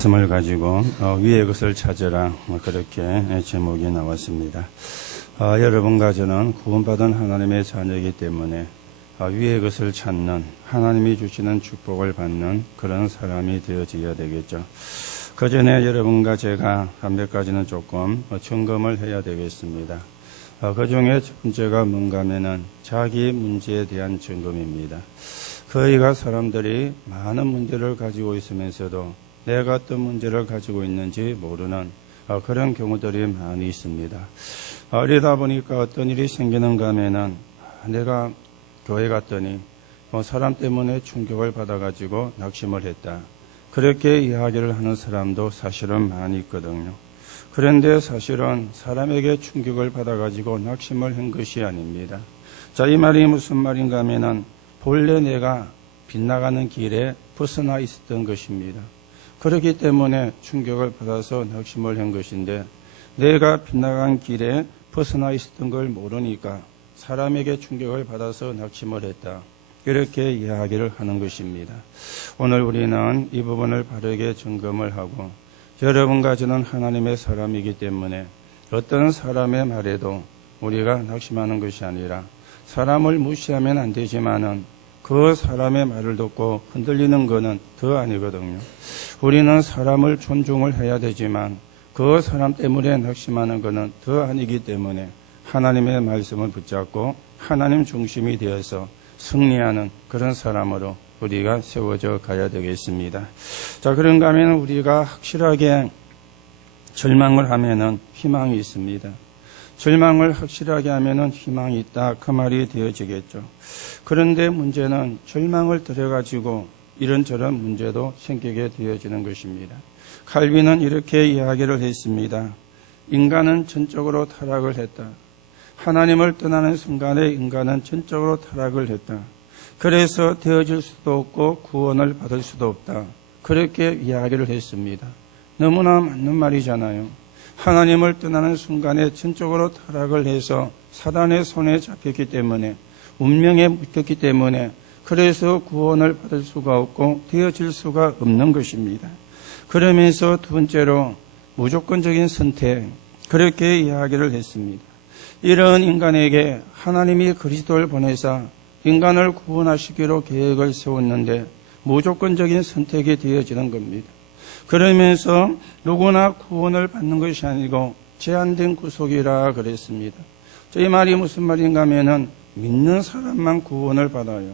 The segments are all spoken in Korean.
말씀을 가지고 위의 것을 찾으라 그렇게 제목이 나왔습니다. 여러분과 저는 구원받은 하나님의 자녀이기 때문에 위의 것을 찾는 하나님이 주시는 축복을 받는 그런 사람이 되어져야 되겠죠. 그 전에 여러분과 제가 몇 가지는 조금 점검을 해야 되겠습니다. 그 중에 첫 번째가 뭔가 하면은 자기 문제에 대한 점검입니다. 거의가 사람들이 많은 문제를 가지고 있으면서도 내가 어떤 문제를 가지고 있는지 모르는 그런 경우들이 많이 있습니다. 이러다 보니까 어떤 일이 생기는가 하면은 내가 교회 갔더니 사람 때문에 충격을 받아가지고 낙심을 했다. 그렇게 이야기를 하는 사람도 사실은 많이 있거든요. 그런데 사실은 사람에게 충격을 받아가지고 낙심을 한 것이 아닙니다. 자, 이 말이 무슨 말인가 하면은 본래 내가 빗나가는 길에 벗어나 있었던 것입니다. 그렇기 때문에 충격을 받아서 낙심을 한 것인데 내가 빗나간 길에 벗어나 있었던 걸 모르니까 사람에게 충격을 받아서 낙심을 했다. 이렇게 이야기를 하는 것입니다. 오늘 우리는 이 부분을 바르게 점검을 하고 여러분과 저는 하나님의 사람이기 때문에 어떤 사람의 말에도 우리가 낙심하는 것이 아니라 사람을 무시하면 안 되지만은 그 사람의 말을 듣고 흔들리는 것은 더 아니거든요. 우리는 사람을 존중을 해야 되지만 그 사람 때문에 낙심하는 것은 더 아니기 때문에 하나님의 말씀을 붙잡고 하나님 중심이 되어서 승리하는 그런 사람으로 우리가 세워져 가야 되겠습니다. 자, 그런가 하면 우리가 확실하게 절망을 하면은 희망이 있습니다. 절망을 확실하게 하면은 희망이 있다. 그 말이 되어지겠죠. 그런데 문제는 절망을 들여가지고 이런저런 문제도 생기게 되어지는 것입니다. 칼빈은 이렇게 이야기를 했습니다. 인간은 전적으로 타락을 했다. 하나님을 떠나는 순간에 인간은 전적으로 타락을 했다. 그래서 되어질 수도 없고 구원을 받을 수도 없다. 그렇게 이야기를 했습니다. 너무나 맞는 말이잖아요. 하나님을 떠나는 순간에 전적으로 타락을 해서 사단의 손에 잡혔기 때문에 운명에 묶였기 때문에 그래서 구원을 받을 수가 없고 되어질 수가 없는 것입니다. 그러면서 두 번째로 무조건적인 선택 그렇게 이야기를 했습니다. 이런 인간에게 하나님이 그리스도를 보내사 인간을 구원하시기로 계획을 세웠는데 무조건적인 선택이 되어지는 겁니다. 그러면서 누구나 구원을 받는 것이 아니고 제한된 구속이라 그랬습니다. 이 말이 무슨 말인가 하면은 믿는 사람만 구원을 받아요.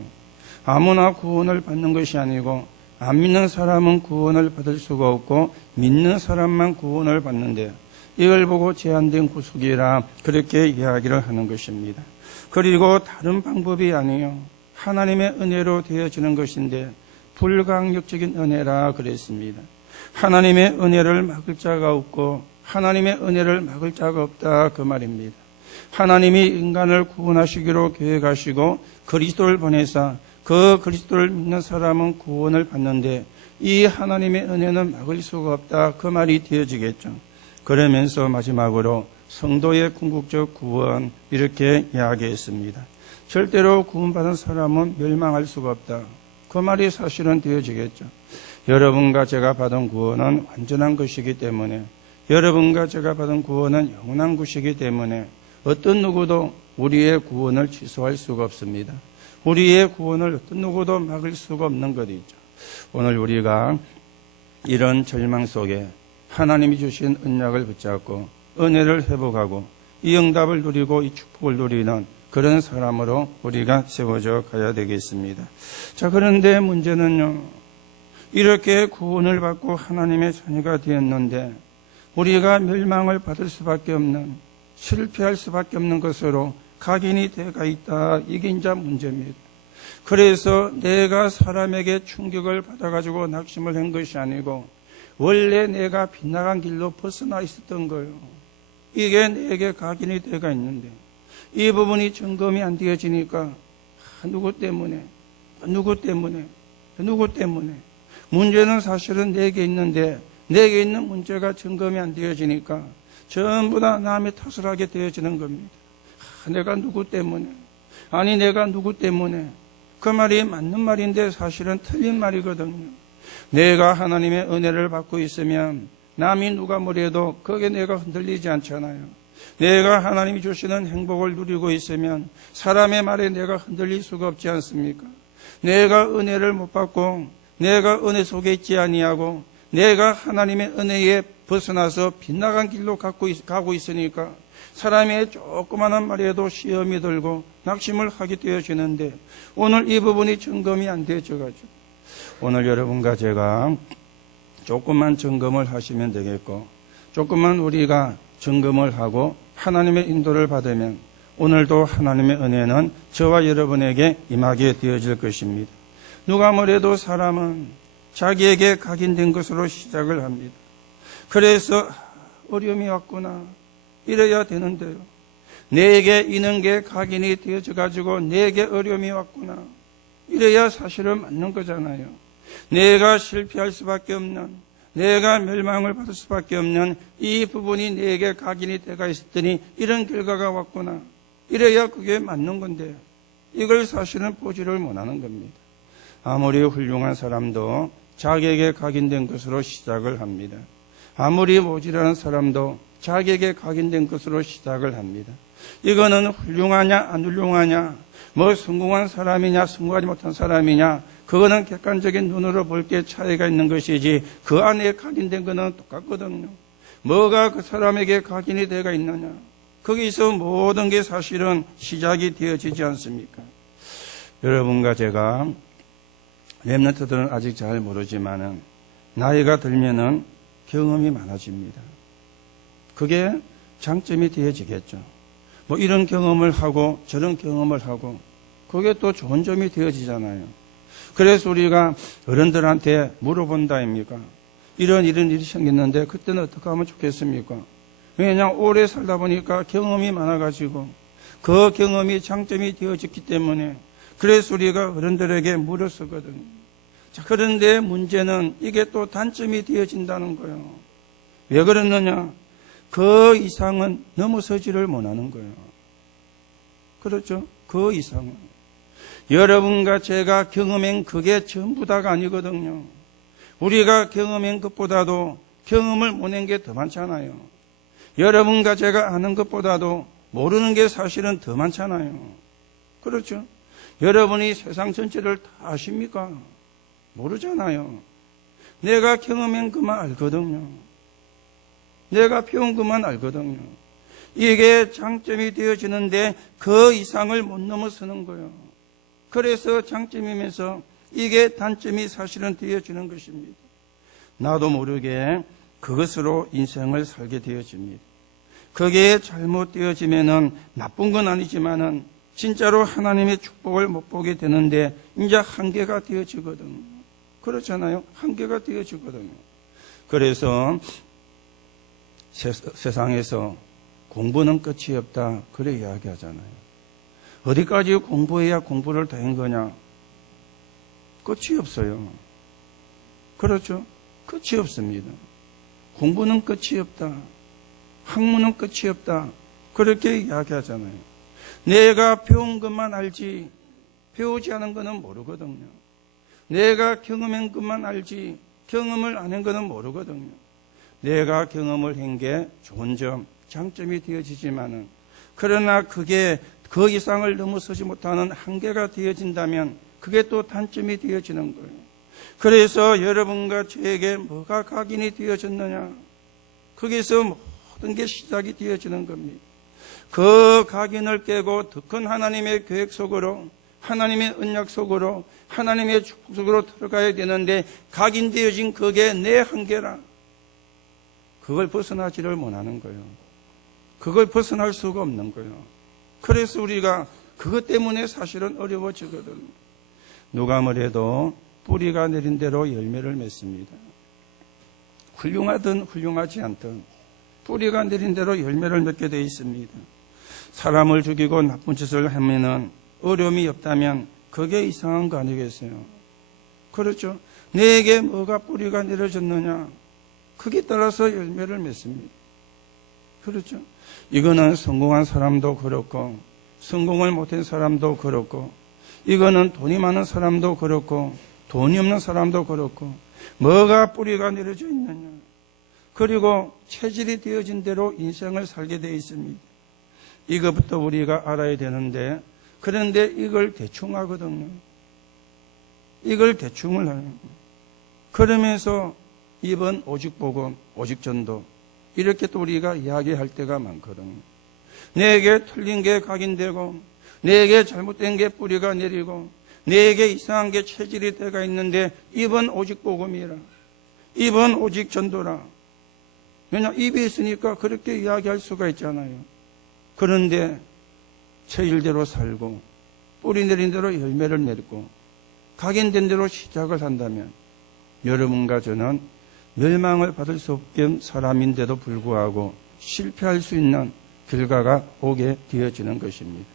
아무나 구원을 받는 것이 아니고 안 믿는 사람은 구원을 받을 수가 없고 믿는 사람만 구원을 받는데 이걸 보고 제한된 구속이라 그렇게 이야기를 하는 것입니다. 그리고 다른 방법이 아니에요. 하나님의 은혜로 되어지는 것인데 불강력적인 은혜라 그랬습니다. 하나님의 은혜를 막을 자가 없고 하나님의 은혜를 막을 자가 없다 그 말입니다. 하나님이 인간을 구원하시기로 계획하시고 그리스도를 보내사 그 그리스도를 믿는 사람은 구원을 받는데 이 하나님의 은혜는 막을 수가 없다 그 말이 되어지겠죠. 그러면서 마지막으로 성도의 궁극적 구원 이렇게 이야기했습니다. 절대로 구원받은 사람은 멸망할 수가 없다. 그 말이 사실은 되어지겠죠. 여러분과 제가 받은 구원은 완전한 것이기 때문에 여러분과 제가 받은 구원은 영원한 것이기 때문에 어떤 누구도 우리의 구원을 취소할 수가 없습니다. 우리의 구원을 어떤 누구도 막을 수가 없는 것이죠. 오늘 우리가 이런 절망 속에 하나님이 주신 언약을 붙잡고 은혜를 회복하고 이 응답을 누리고 이 축복을 누리는 그런 사람으로 우리가 세워져 가야 되겠습니다. 자, 그런데 문제는요. 이렇게 구원을 받고 하나님의 자녀가 되었는데 우리가 멸망을 받을 수밖에 없는 실패할 수밖에 없는 것으로 각인이 되어 있다. 이게 이제 문제입니다. 그래서 내가 사람에게 충격을 받아가지고 낙심을 한 것이 아니고 원래 내가 빗나간 길로 벗어나 있었던 거예요. 이게 내게 각인이 되어 있는데 이 부분이 점검이 안 되어지니까 누구 때문에 문제는 사실은 내게 있는데 내게 있는 문제가 점검이 안 되어지니까 전부 다 남의 탓을 하게 되어지는 겁니다. 내가 누구 때문에 그 말이 맞는 말인데 사실은 틀린 말이거든요. 내가 하나님의 은혜를 받고 있으면 남이 누가 뭐래도 거기에 내가 흔들리지 않잖아요. 내가 하나님이 주시는 행복을 누리고 있으면 사람의 말에 내가 흔들릴 수가 없지 않습니까? 내가 은혜를 못 받고 내가 은혜 속에 있지 아니하고 내가 하나님의 은혜에 벗어나서 빗나간 길로 가고 있으니까 사람의 조그마한 말에도 시험이 들고 낙심을 하게 되어지는데 오늘 이 부분이 점검이 안 되어져가지고 오늘 여러분과 제가 조금만 점검을 하시면 되겠고 조금만 우리가 점검을 하고 하나님의 인도를 받으면 오늘도 하나님의 은혜는 저와 여러분에게 임하게 되어질 것입니다. 누가 뭐래도 사람은 자기에게 각인된 것으로 시작을 합니다. 그래서 어려움이 왔구나 이래야 되는데요. 내게 있는 게 각인이 되어져 가지고 내게 어려움이 왔구나 이래야 사실은 맞는 거잖아요. 내가 실패할 수밖에 없는 내가 멸망을 받을 수밖에 없는 이 부분이 내게 각인이 되어 있었더니 이런 결과가 왔구나 이래야 그게 맞는 건데 이걸 사실은 보지를 못하는 겁니다. 아무리 훌륭한 사람도 자기에게 각인된 것으로 시작을 합니다. 아무리 모질한 사람도 자기에게 각인된 것으로 시작을 합니다. 이거는 훌륭하냐 안 훌륭하냐 뭐 성공한 사람이냐 성공하지 못한 사람이냐 그거는 객관적인 눈으로 볼 게 차이가 있는 것이지 그 안에 각인된 거는 똑같거든요. 뭐가 그 사람에게 각인이 되어 있느냐 거기서 모든 게 사실은 시작이 되어지지 않습니까? 여러분과 제가 렘넌트들은 아직 잘 모르지만은 나이가 들면은 경험이 많아집니다. 그게 장점이 되어지겠죠. 뭐 이런 경험을 하고 저런 경험을 하고 그게 또 좋은 점이 되어지잖아요. 그래서 우리가 어른들한테 물어본다 아닙니까? 이런 일이 생겼는데 그때는 어떻게 하면 좋겠습니까? 왜냐하면 오래 살다 보니까 경험이 많아가지고 그 경험이 장점이 되어졌기 때문에 그래서 우리가 어른들에게 물었었거든요. 자, 그런데 문제는 이게 또 단점이 되어진다는 거예요. 왜 그랬느냐? 그 이상은 넘어서지를 못하는 거예요. 그렇죠? 그 이상은. 여러분과 제가 경험한 그게 전부 다가 아니거든요. 우리가 경험한 것보다도 경험을 못한 게 더 많잖아요. 여러분과 제가 아는 것보다도 모르는 게 사실은 더 많잖아요. 그렇죠? 여러분이 세상 전체를 다 아십니까? 모르잖아요. 내가 경험한 것만 알거든요. 내가 배운 것만 알거든요. 이게 장점이 되어지는데 그 이상을 못 넘어서는 거예요. 그래서 장점이면서 이게 단점이 사실은 되어지는 것입니다. 나도 모르게 그것으로 인생을 살게 되어집니다. 그게 잘못되어지면은 나쁜 건 아니지만은 진짜로 하나님의 축복을 못 보게 되는데 이제 한계가 되어지거든요. 그렇잖아요. 한계가 되어지거든요. 그래서 세상에서 공부는 끝이 없다. 그래 이야기하잖아요. 어디까지 공부해야 공부를 다 한 거냐? 끝이 없어요. 그렇죠? 끝이 없습니다. 공부는 끝이 없다. 학문은 끝이 없다. 그렇게 이야기하잖아요. 내가 배운 것만 알지 배우지 않은 것은 모르거든요. 내가 경험한 것만 알지 경험을 안 한 것은 모르거든요. 내가 경험을 한 게 좋은 점, 장점이 되어지지만은 그러나 그게 그 이상을 넘어서지 못하는 한계가 되어진다면 그게 또 단점이 되어지는 거예요. 그래서 여러분과 저에게 뭐가 각인이 되어졌느냐? 거기서 모든 게 시작이 되어지는 겁니다. 그 각인을 깨고 더 큰 하나님의 계획 속으로 하나님의 언약 속으로 하나님의 축복 속으로 들어가야 되는데 각인되어진 그게 내 한계라. 그걸 벗어나지를 못하는 거예요. 그걸 벗어날 수가 없는 거예요. 그래서 우리가 그것 때문에 사실은 어려워지거든요. 누가 뭐래도 뿌리가 내린 대로 열매를 맺습니다. 훌륭하든 훌륭하지 않든 뿌리가 내린 대로 열매를 맺게 되어 있습니다. 사람을 죽이고 나쁜 짓을 하면은 어려움이 없다면 그게 이상한 거 아니겠어요? 그렇죠? 내게 뭐가 뿌리가 내려졌느냐? 그게 따라서 열매를 맺습니다. 그렇죠? 이거는 성공한 사람도 그렇고 성공을 못한 사람도 그렇고 이거는 돈이 많은 사람도 그렇고 돈이 없는 사람도 그렇고 뭐가 뿌리가 내려져 있느냐. 그리고 체질이 되어진 대로 인생을 살게 되어 있습니다. 이것부터 우리가 알아야 되는데, 그런데 이걸 대충 하거든요. 이걸 대충을 해요. 그러면서 이번 오직복음, 오직전도 이렇게 또 우리가 이야기할 때가 많거든요. 내게 틀린 게 각인되고, 내게 잘못된 게 뿌리가 내리고, 내게 이상한 게 체질이 돼가 있는데 이번 오직복음이라, 이번 오직전도라. 왜냐, 입이 있으니까 그렇게 이야기할 수가 있잖아요. 그런데 체질대로 살고 뿌리 내린 대로 열매를 맺고 각인된 대로 시작을 한다면 여러분과 저는 멸망을 받을 수 없는 사람인데도 불구하고 실패할 수 있는 결과가 오게 되어지는 것입니다.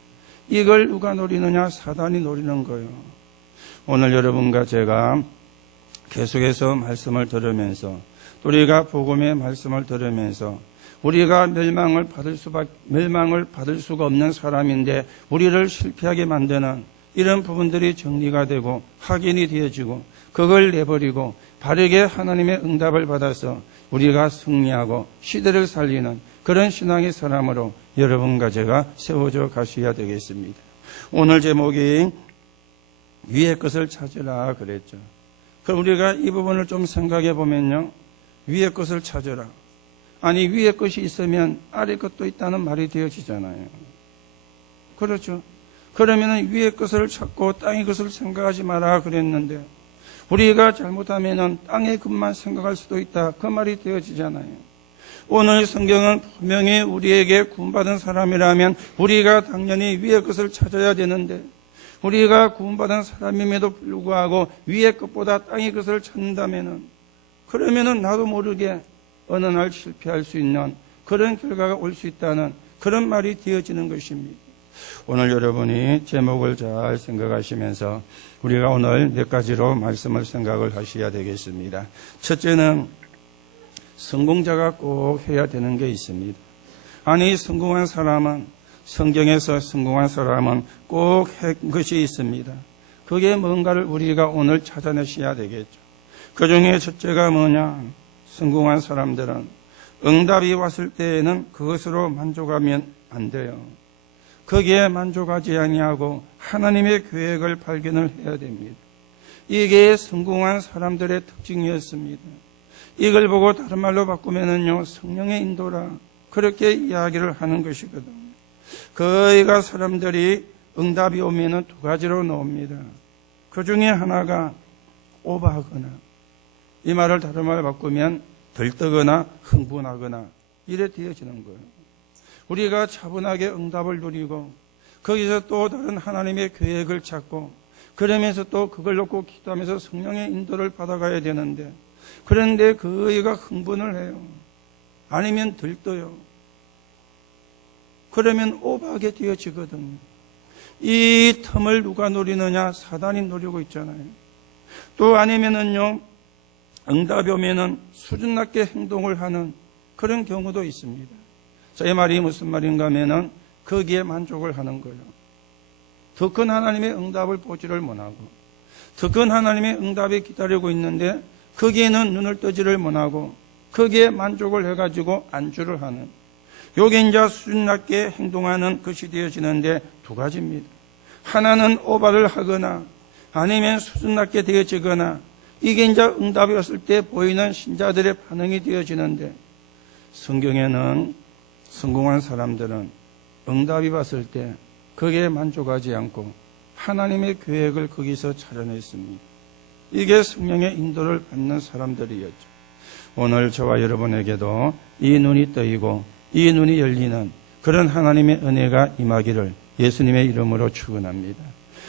이걸 누가 노리느냐? 사단이 노리는 거예요. 오늘 여러분과 제가 계속해서 말씀을 들으면서, 우리가 복음의 말씀을 들으면서 우리가 멸망을 받을 수가 없는 사람인데 우리를 실패하게 만드는 이런 부분들이 정리가 되고 확인이 되어지고 그걸 내버리고 바르게 하나님의 응답을 받아서 우리가 승리하고 시대를 살리는 그런 신앙의 사람으로 여러분과 제가 세워져 가셔야 되겠습니다. 오늘 제목이 위의 것을 찾으라 그랬죠. 그럼 우리가 이 부분을 좀 생각해 보면요. 위의 것을 찾으라. 아니, 위의 것이 있으면 아래 것도 있다는 말이 되어지잖아요. 그렇죠. 그러면 위의 것을 찾고 땅의 것을 생각하지 마라 그랬는데 우리가 잘못하면 땅의 것만 생각할 수도 있다. 그 말이 되어지잖아요. 오늘 성경은 분명히 우리에게 구원받은 사람이라면 우리가 당연히 위의 것을 찾아야 되는데 우리가 구원받은 사람임에도 불구하고 위의 것보다 땅의 것을 찾는다면 그러면은 나도 모르게 어느 날 실패할 수 있는 그런 결과가 올 수 있다는 그런 말이 되어지는 것입니다. 오늘 여러분이 제목을 잘 생각하시면서 우리가 오늘 몇 가지로 말씀을 생각을 하셔야 되겠습니다. 첫째는 성공자가 꼭 해야 되는 게 있습니다. 아니, 성공한 사람은, 성경에서 성공한 사람은 꼭 한 것이 있습니다. 그게 뭔가를 우리가 오늘 찾아내셔야 되겠죠. 그 중에 첫째가 뭐냐? 성공한 사람들은 응답이 왔을 때에는 그것으로 만족하면 안 돼요. 거기에 만족하지 아니하고 하나님의 계획을 발견을 해야 됩니다. 이게 성공한 사람들의 특징이었습니다. 이걸 보고 다른 말로 바꾸면은요, 성령의 인도라 그렇게 이야기를 하는 것이거든요. 거의가 사람들이 응답이 오면은 두 가지로 나옵니다. 그 중에 하나가 오버하거나, 이 말을 다른 말로 바꾸면 들뜨거나 흥분하거나 이래 되어지는 거예요. 우리가 차분하게 응답을 누리고 거기서 또 다른 하나님의 계획을 찾고 그러면서 또 그걸 놓고 기도하면서 성령의 인도를 받아가야 되는데 그런데 그이가 흥분을 해요. 아니면 들떠요. 그러면 오버하게 되어지거든요. 이 틈을 누가 노리느냐? 사단이 노리고 있잖아요. 또 아니면은요, 응답이 오면은 수준 낮게 행동을 하는 그런 경우도 있습니다. 자, 이 말이 무슨 말인가 하면은 거기에 만족을 하는 거예요. 더 큰 하나님의 응답을 보지를 못하고 더 큰 하나님의 응답이 기다리고 있는데 거기에는 눈을 뜨지를 못하고 거기에 만족을 해가지고 안주를 하는, 요게 이제 수준 낮게 행동하는 것이 되어지는데 두 가지입니다. 하나는 오바를 하거나 아니면 수준 낮게 되어지거나 이게 이제 응답이 왔을 때 보이는 신자들의 반응이 되어지는데 성경에는 성공한 사람들은 응답이 왔을 때 거기에 만족하지 않고 하나님의 계획을 거기서 찾아냈습니다. 이게 성령의 인도를 받는 사람들이었죠. 오늘 저와 여러분에게도 이 눈이 뜨이고 이 눈이 열리는 그런 하나님의 은혜가 임하기를 예수님의 이름으로 축원합니다.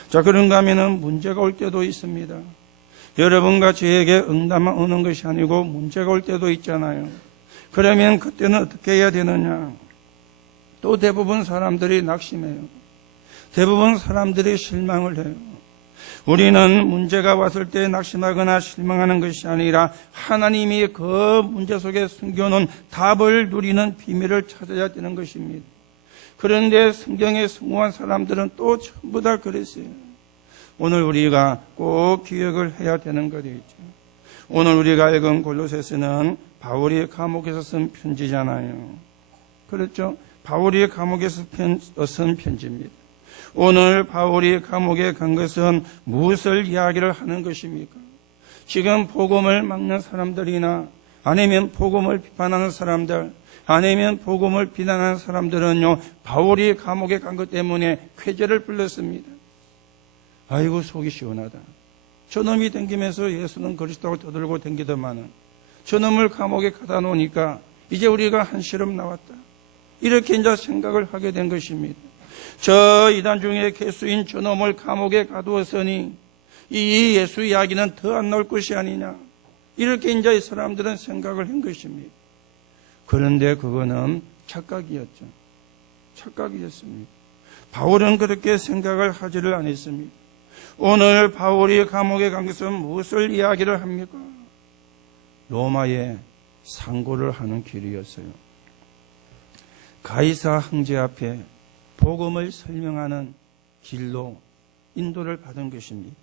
자, 그런가 하면은 문제가 올 때도 있습니다. 여러분과 저에게 응답만 오는 것이 아니고 문제가 올 때도 있잖아요. 그러면 그때는 어떻게 해야 되느냐? 또 대부분 사람들이 낙심해요. 대부분 사람들이 실망을 해요. 우리는 문제가 왔을 때 낙심하거나 실망하는 것이 아니라 하나님이 그 문제 속에 숨겨놓은 답을 누리는 비밀을 찾아야 되는 것입니다. 그런데 성경에 성공한 사람들은 또 전부 다 그랬어요. 오늘 우리가 꼭 기억을 해야 되는 것이 있죠. 오늘 우리가 읽은 골로새서는 바울이 감옥에서 쓴 편지잖아요. 그렇죠? 바울이 감옥에서 쓴 편지입니다. 오늘 바울이 감옥에 간 것은 무엇을 이야기를 하는 것입니까? 지금 복음을 막는 사람들이나 아니면 복음을 비판하는 사람들, 아니면 복음을 비난하는 사람들은요, 바울이 감옥에 간 것 때문에 쾌재를 불렀습니다. 아이고 속이 시원하다. 저놈이 댕기면서 예수는 그리스도를 떠들고 댕기더만은 저놈을 감옥에 가다 놓으니까 이제 우리가 한시름 나왔다. 이렇게 이제 생각을 하게 된 것입니다. 저 이단 중에 개수인 저놈을 감옥에 가두었으니 이 예수 이야기는 더 안 나올 것이 아니냐. 이렇게 이제 이 사람들은 생각을 한 것입니다. 그런데 그거는 착각이었죠. 착각이었습니다. 바울은 그렇게 생각을 하지를 않았습니다. 오늘 바울이 감옥에 간 것은 무엇을 이야기를 합니까? 로마에 상고를 하는 길이었어요. 가이사 황제 앞에 복음을 설명하는 길로 인도를 받은 것입니다.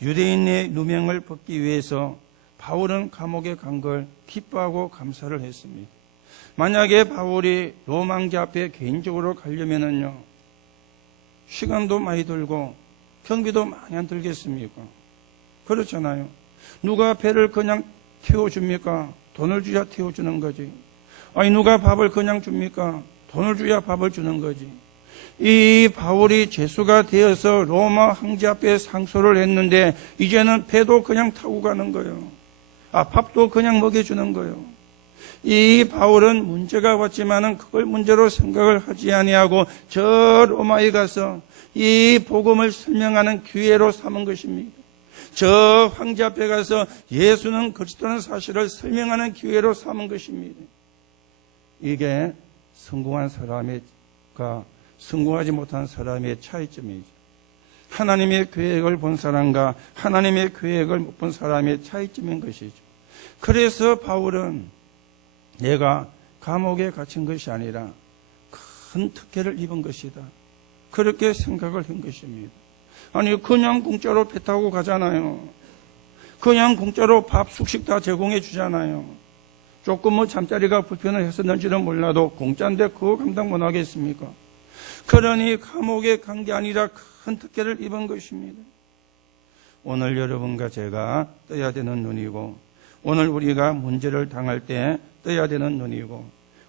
유대인의 누명을 벗기 위해서 바울은 감옥에 간 걸 기뻐하고 감사를 했습니다. 만약에 바울이 로마 황제 앞에 개인적으로 가려면은요, 시간도 많이 들고 경비도 많이 안 들겠습니까? 그렇잖아요. 누가 배를 그냥 태워줍니까? 돈을 주야 태워주는 거지. 아니 누가 밥을 그냥 줍니까? 돈을 주야 밥을 주는 거지. 이 바울이 죄수가 되어서 로마 황제 앞에 상소를 했는데 이제는 배도 그냥 타고 가는 거예요. 밥도 그냥 먹여주는 거예요. 이 바울은 문제가 왔지만은 그걸 문제로 생각을 하지 아니하고 저 로마에 가서 이 복음을 설명하는 기회로 삼은 것입니다. 저 황제 앞에 가서 예수는 그리스도라는 사실을 설명하는 기회로 삼은 것입니다. 이게 성공한 사람과 성공하지 못한 사람의 차이점이죠. 하나님의 계획을 본 사람과 하나님의 계획을 못 본 사람의 차이점인 것이죠. 그래서 바울은 내가 감옥에 갇힌 것이 아니라 큰 특혜를 입은 것이다. 그렇게 생각을 한 것입니다. 아니 그냥 공짜로 배 타고 가잖아요. 그냥 공짜로 밥 숙식 다 제공해 주잖아요. 조금 뭐 잠자리가 불편을 했었는지는 몰라도 공짜인데 그거 감당 못 하겠습니까? 그러니 감옥에 간 게 아니라 큰 특혜를 입은 것입니다. 오늘 여러분과 제가 떠야 되는 눈이고, 오늘 우리가 문제를 당할 때 떠야 되는 눈이고,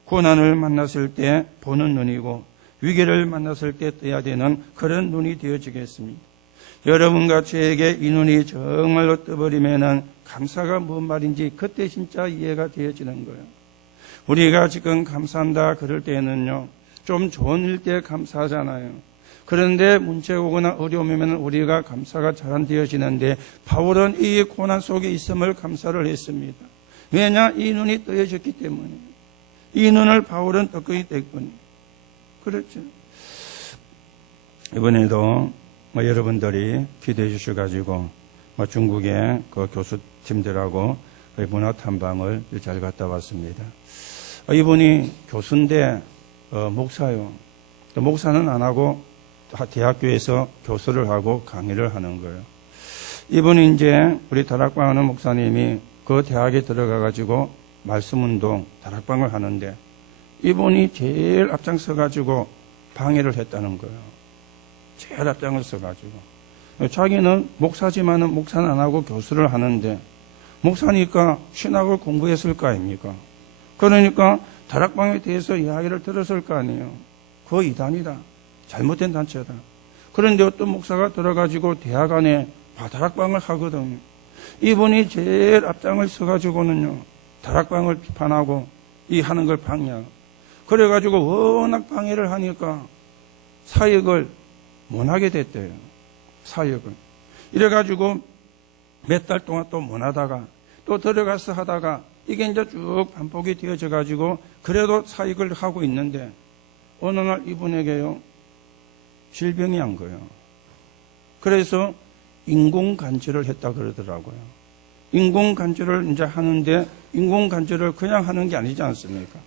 고난을 만났을 때 보는 눈이고, 위기를 만났을 때 떠야 되는 그런 눈이 되어지겠습니다. 여러분과 저에게 이 눈이 정말로 떠버리면은 감사가 뭔 말인지 그때 진짜 이해가 되어지는 거예요. 우리가 지금 감사한다 그럴 때는요, 좀 좋은 일 때 감사하잖아요. 그런데 문제가 오거나 어려움이 오면 우리가 감사가 잘 안 되어지는데 바울은 이 고난 속에 있음을 감사를 했습니다. 왜냐? 이 눈이 떠여졌기 때문에. 이 눈을 바울은 떴기 때문에. 그렇죠. 이번에도 여러분들이 기대해 주셔가지고 중국의 그 교수팀들하고 문화 탐방을 잘 갔다 왔습니다. 이분이 교수인데 목사요. 목사는 안 하고 대학교에서 교수를 하고 강의를 하는 거예요. 이분이 이제 우리 다락방 하는 목사님이 그 대학에 들어가가지고 말씀운동 다락방을 하는데 이분이 제일 앞장서가지고 방해를 했다는 거예요. 제일 앞장을 서가지고. 자기는 목사지만은 목사는 안 하고 교수를 하는데 목사니까 신학을 공부했을 거 아닙니까? 그러니까 다락방에 대해서 이야기를 들었을 거 아니에요. 그거 이단이다. 잘못된 단체다. 그런데 어떤 목사가 들어가지고 대학 안에 다락방을 하거든요. 이분이 제일 앞장을 서가지고는요, 다락방을 비판하고 이 하는 걸 방해하고. 그래가지고 워낙 방해를 하니까 사역을 못하게 됐대요. 사역을. 이래가지고 몇 달 동안 또 못하다가 또 들어가서 하다가 이게 이제 쭉 반복이 되어져가지고 그래도 사역을 하고 있는데 어느 날 이분에게요, 질병이 한 거예요. 그래서 인공간절을 했다 그러더라고요. 인공간절을 이제 하는데 인공간절을 그냥 하는 게 아니지 않습니까?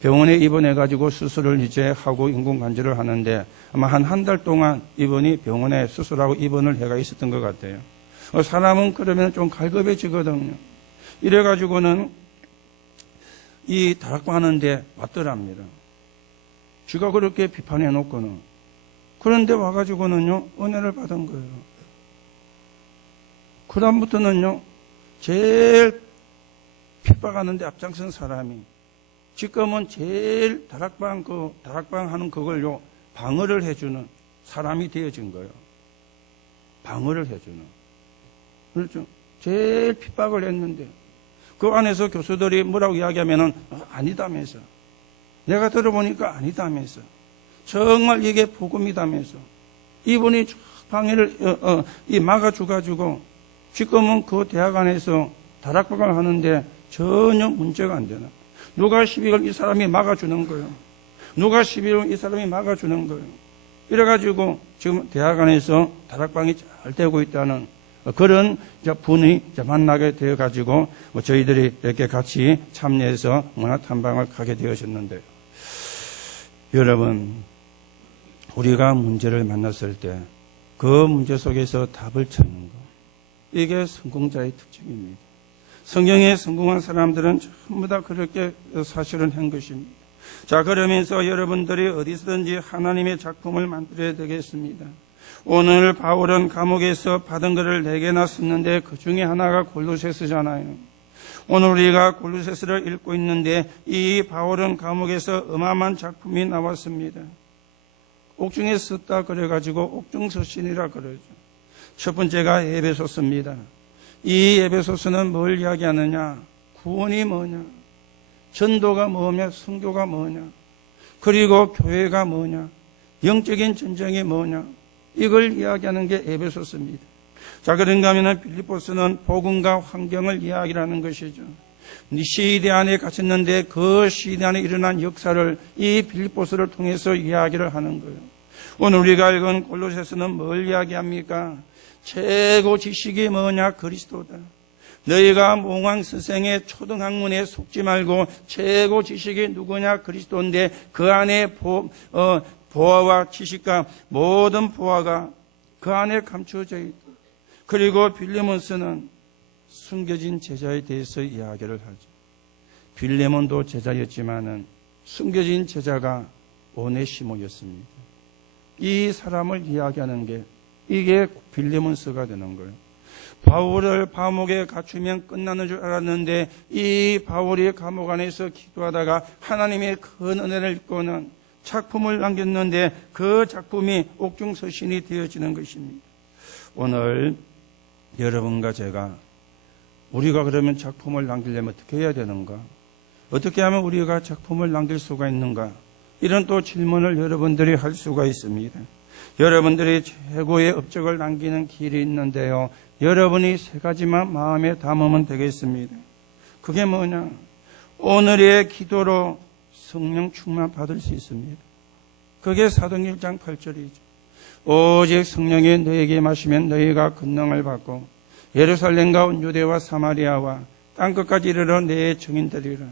병원에 입원해가지고 수술을 이제 하고 인공관절을 하는데 아마 한 달 동안 이분이 병원에 수술하고 입원을 해가 있었던 것 같아요. 사람은 그러면 좀 갈급해지거든요. 이래가지고는 이 다락방 하는데 왔더랍니다. 쥐가 그렇게 비판해 놓고는. 그런데 와가지고는요, 은혜를 받은 거예요. 그 다음부터는요, 제일 핍박하는데 앞장선 사람이, 지금은 제일 다락방 하는 그걸요, 방어를 해주는 사람이 되어진 거예요. 방어를 해주는. 그렇죠. 제일 핍박을 했는데, 그 안에서 교수들이 뭐라고 이야기하면은, 아니다면서. 내가 들어보니까 아니다면서. 정말 이게 복음이다면서. 이분이 방해를, 막아줘가지고, 지금은 그 대학 안에서 다락방을 하는데 전혀 문제가 안 되나. 누가 12월 이 사람이 막아주는 거예요. 누가 12월 이 사람이 막아주는 거예요. 이래가지고 지금 대학 안에서 다락방이 잘 되고 있다는 그런 분이 만나게 되어가지고 저희들이 이렇게 같이 참여해서 문화탐방을 가게 되었는데요. 여러분, 우리가 문제를 만났을 때 그 문제 속에서 답을 찾는 것, 이게 성공자의 특징입니다. 성경에 성공한 사람들은 전부 다 그렇게 사실은 한 것입니다. 자, 그러면서 여러분들이 어디서든지 하나님의 작품을 만들어야 되겠습니다. 오늘 바울은 감옥에서 받은 것을 4개나 썼는데 그 중에 하나가 골로새서잖아요. 오늘 우리가 골로새서를 읽고 있는데 이 바울은 감옥에서 어마어마한 작품이 나왔습니다. 옥중에 썼다 그래가지고 옥중서신이라 그러죠. 첫 번째가 에베소서입니다. 이 에베소서는 뭘 이야기하느냐? 구원이 뭐냐? 전도가 뭐냐? 선교가 뭐냐? 그리고 교회가 뭐냐? 영적인 전쟁이 뭐냐? 이걸 이야기하는 게 에베소서입니다. 자, 그런가 하면 빌립보서는 복음과 환경을 이야기하는 것이죠. 시대 안에 갇혔는데 그 시대 안에 일어난 역사를 이 빌립보서를 통해서 이야기를 하는 거예요. 오늘 우리가 읽은 골로새서는 뭘 이야기합니까? 최고 지식이 뭐냐? 그리스도다. 너희가 몽왕 스승의 초등학문에 속지 말고 최고 지식이 누구냐? 그리스도인데 그 안에 보화와 지식과 모든 보화가 그 안에 감추어져 있다. 그리고 빌레몬서는 숨겨진 제자에 대해서 이야기를 하죠. 빌레몬도 제자였지만은 숨겨진 제자가 오네시모였습니다. 이 사람을 이야기하는 게 이게 빌레몬서가 되는 거예요. 바울을 감옥에 갇히면 끝나는 줄 알았는데 이 바울이 감옥 안에서 기도하다가 하나님의 큰 은혜를 입고는 작품을 남겼는데 그 작품이 옥중서신이 되어지는 것입니다. 오늘 여러분과 제가 우리가 그러면 작품을 남기려면 어떻게 해야 되는가? 어떻게 하면 우리가 작품을 남길 수가 있는가? 이런 또 질문을 여러분들이 할 수가 있습니다. 여러분들이 최고의 업적을 남기는 길이 있는데요. 여러분이 3가지만 마음에 담으면 되겠습니다. 그게 뭐냐? 오늘의 기도로 성령 충만 받을 수 있습니다. 그게 사도행전 1장 8절이죠. 오직 성령이 너에게 마시면 너희가 권능을 받고 예루살렘과 온 유대와 사마리아와 땅끝까지 이르러 내 증인되리라.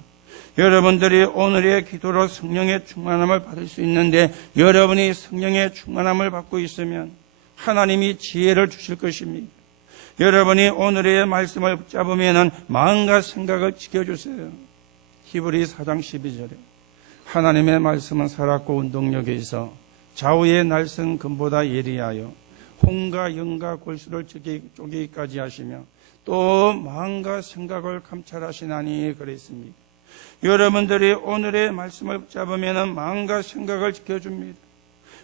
여러분들이 오늘의 기도로 성령의 충만함을 받을 수 있는데 여러분이 성령의 충만함을 받고 있으면 하나님이 지혜를 주실 것입니다. 여러분이 오늘의 말씀을 붙잡으면 마음과 생각을 지켜주세요. 히브리 4장 12절에 하나님의 말씀은 살았고 운동력에 있어 좌우의 날선 금보다 예리하여 혼과 영과 골수를 쪼개기까지 하시며 또 마음과 생각을 감찰하시나니 그랬습니다. 여러분들이 오늘의 말씀을 붙잡으면 마음과 생각을 지켜줍니다.